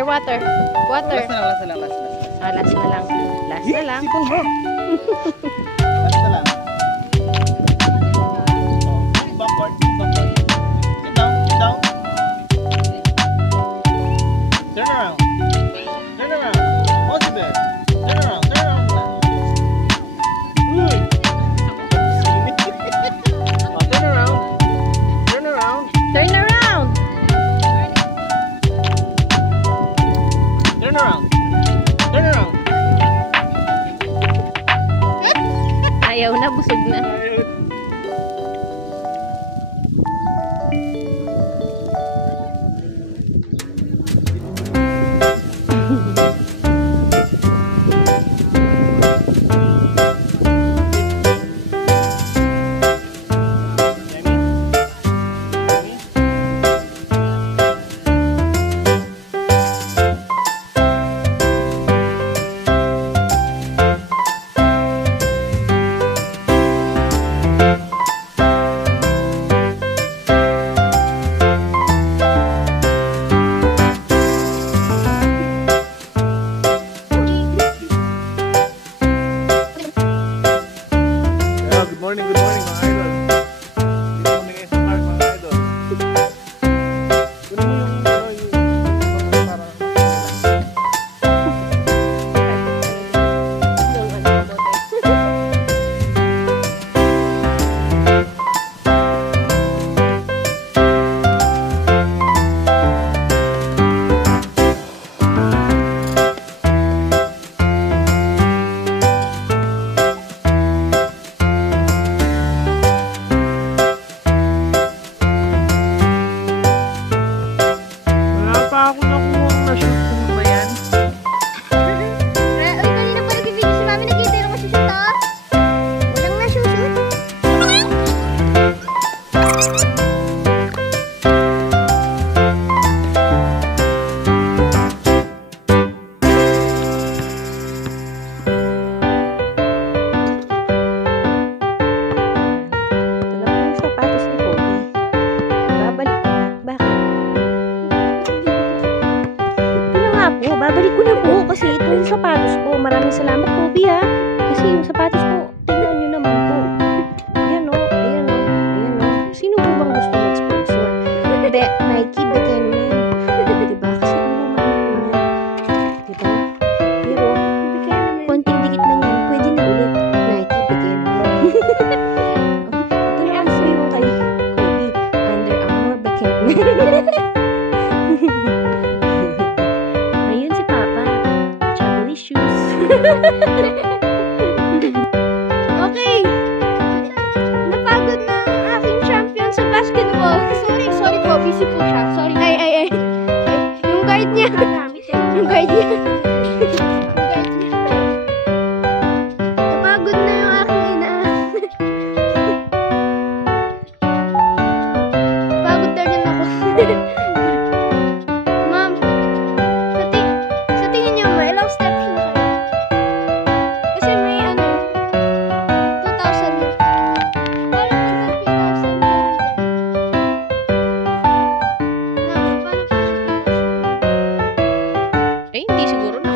Water, water. Water. Last na lang, last. Ah, last na lang. Last na lang. Sipon mo. Last na lang. Backward. Sit down. Turn around. Possible. Turn around. Good. Oh, turn around. Turn around. Turn around. Ayaw na, busog na. Good morning mga idol. Dito kami ngayon sa park mga idol. Kunin mo yung para ako nakuha na shoot ko ba yan? Kanina pa nag-video si Mami, nakita yung masushoot ah. Walang nasushoot. Sapatos ni Kobe. Babalik ko na. Bakit? Babalik ko na po kasi ito yung sapatos ko. Maraming salamat po, Bia. Kasi yung sapatos ko, tingnan nyo naman po. Ayan o, ayan o, ayan o. Sino po bang gusto mag-sponsor? Hindi, Nike, bigyan mo. Diba? Kasi ang luma na po niya. Diba? Pero, konting dikit lang yan. Pwede na ulit. Nike, bigyan mo. Ito naman po yung kay Kobe. Under Armour, bigyan mo. Okay. Napagod na ang aking champion sa basketball. Sorry po, busy po siya. Sorry. Ay. Yung guide niya. Yung guide niya. Napagod na yung aking ina. Napagod na rin ako. Ma'am, sa tingin niyo, may ilang steps na kayo? Kasi may 2,000. Parang hanggang 3,000 na rin. Paano? Eh, hindi siguro na.